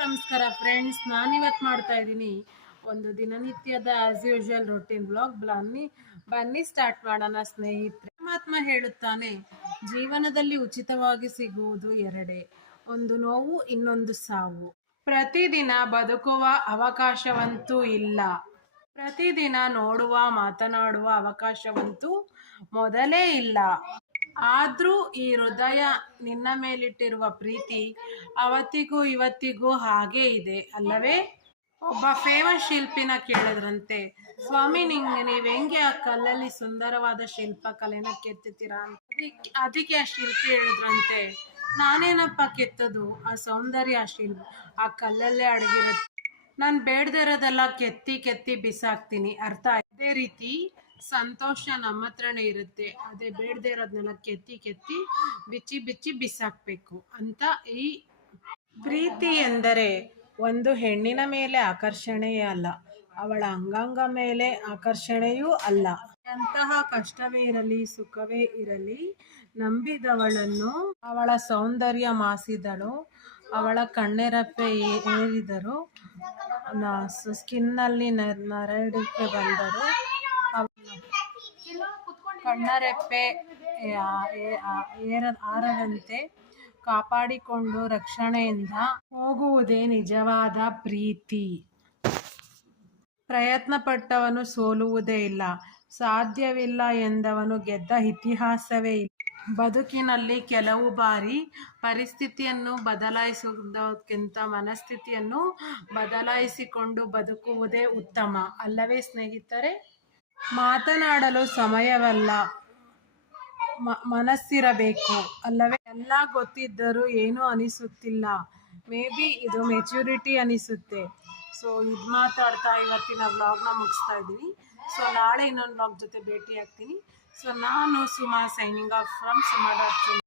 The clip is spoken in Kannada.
ನಮಸ್ಕಾರ ಫ್ರೆಂಡ್ಸ್, ನಾನಿವತ್ತು ಮಾಡ್ತಾ ಇದ್ದೀನಿ ಒಂದು ದಿನನಿತ್ಯದ ಆಸ್ ಯೂಶುವಲ್ ರೊಟೀನ್ ಬ್ಲಾಗ್. ಬನ್ನಿ ಸ್ಟಾರ್ಟ್ ಮಾಡೋಣ ಸ್ನೇಹಿತರೆ. ಪರಮಾತ್ಮ ಹೇಳುತ್ತಾನೆ, ಜೀವನದಲ್ಲಿ ಉಚಿತವಾಗಿ ಸಿಗುವುದು ಎರಡೇ, ಒಂದು ನೋವು, ಇನ್ನೊಂದು ಸಾವು. ಪ್ರತಿದಿನ ಬದುಕುವ ಅವಕಾಶವಂತೂ ಇಲ್ಲ, ಪ್ರತಿದಿನ ನೋಡುವ ಮಾತನಾಡುವ ಅವಕಾಶವಂತೂ ಮೊದಲೇ ಇಲ್ಲ. ಆದ್ರೂ ಈ ಹೃದಯ ನಿನ್ನ ಮೇಲಿಟ್ಟಿರುವ ಪ್ರೀತಿ ಅವತ್ತಿಗೂ ಇವತ್ತಿಗೂ ಹಾಗೇ ಇದೆ ಅಲ್ಲವೇ? ಒಬ್ಬ ಫೇಮಸ್ ಶಿಲ್ಪಿನ ಕೇಳಿದ್ರಂತೆ, ಸ್ವಾಮಿ ನೀವ್ ಹೆಂಗೆ ಆ ಕಲ್ಲಲ್ಲಿ ಸುಂದರವಾದ ಶಿಲ್ಪಕಲೆನ ಕೆತ್ತುತ್ತೀರಾ ಅಂತ. ಅದಕ್ಕೆ ಆ ಶಿಲ್ಪಿ ಹೇಳಿದ್ರಂತೆ, ನಾನೇನಪ್ಪ ಕೆತ್ತದು, ಆ ಸೌಂದರ್ಯ ಆ ಕಲ್ಲಲ್ಲೇ ಅಡಗಿರುತ್ತೆ. ನಾನು ಬೇಡದಿರೋದೆಲ್ಲ ಕೆತ್ತಿ ಕೆತ್ತಿ ಬಿಸಾಕ್ತೀನಿ, ಅರ್ಥ? ಅದೇ ರೀತಿ ಸಂತೋಷ ನಮ್ಮ ಹತ್ರನೇ ಇರುತ್ತೆ, ಅದೇ ಬೇಡದೇ ಇರೋದನ್ನೆಲ್ಲ ಕೆತ್ತಿ ಕೆತ್ತಿ ಬಿಚ್ಚಿ ಬಿಚ್ಚಿ ಬಿಸಾಕ್ಬೇಕು ಅಂತ. ಈ ಪ್ರೀತಿ ಎಂದರೆ ಒಂದು ಹೆಣ್ಣಿನ ಮೇಲೆ ಆಕರ್ಷಣೆಯೇ ಅಲ್ಲ, ಅವಳ ಅಂಗಾಂಗ ಮೇಲೆ ಆಕರ್ಷಣೆಯೂ ಅಲ್ಲ. ಎಂತಹ ಕಷ್ಟವೇ ಇರಲಿ ಸುಖವೇ ಇರಲಿ, ನಂಬಿದವಳನ್ನು ಅವಳ ಸೌಂದರ್ಯ ಮಾಸಿದಳು, ಅವಳ ಕಣ್ಣೆರಪ್ಪೆ ಏರಿದರು, ಸ್ಕಿನ್ನಲ್ಲಿ ನರಡಿಕೆ ಬಂದರು, ಕಣ್ಣರೆಪ್ಪೆ ಆರದಂತೆ ಕಾಪಾಡಿಕೊಂಡು ರಕ್ಷಣೆಯಿಂದ ಹೋಗುವುದೇ ನಿಜವಾದ ಪ್ರೀತಿ. ಪ್ರಯತ್ನ ಪಟ್ಟವನು ಸೋಲುವುದೇ ಇಲ್ಲ, ಸಾಧ್ಯವಿಲ್ಲ ಎಂದವನು ಗೆದ್ದ ಇತಿಹಾಸವೇ ಇಲ್ಲ. ಬದುಕಿನಲ್ಲಿ ಕೆಲವು ಬಾರಿ ಪರಿಸ್ಥಿತಿಯನ್ನು ಬದಲಾಯಿಸುವುದಕ್ಕಿಂತ ಮನಸ್ಥಿತಿಯನ್ನು ಬದಲಾಯಿಸಿಕೊಂಡು ಬದುಕುವುದೇ ಉತ್ತಮ, ಅಲ್ಲವೇ ಸ್ನೇಹಿತರೆ? ಮಾತನಾಡಲು ಸಮಯವಲ್ಲ, ಮನಸ್ಸಿರಬೇಕು, ಅಲ್ಲವೇ? ಎಲ್ಲ ಗೊತ್ತಿದ್ದರೂ ಏನೂ ಅನಿಸುತ್ತಿಲ್ಲ, ಮೇ ಬಿ ಇದು ಮೆಚುರಿಟಿ ಅನಿಸುತ್ತೆ. ಸೊ ಇದು ಮಾತಾಡ್ತಾ ಇವತ್ತಿನ ವ್ಲಾಗ್ನ ಮುಗಿಸ್ತಾ ಇದ್ದೀನಿ. ಸೊ ನಾಳೆ ಇನ್ನೊಂದು ವ್ಲಾಗ್ ಜೊತೆ ಭೇಟಿ ಆಗ್ತೀನಿ. ಸೊ ನಾನು Suma, signing off from Suma.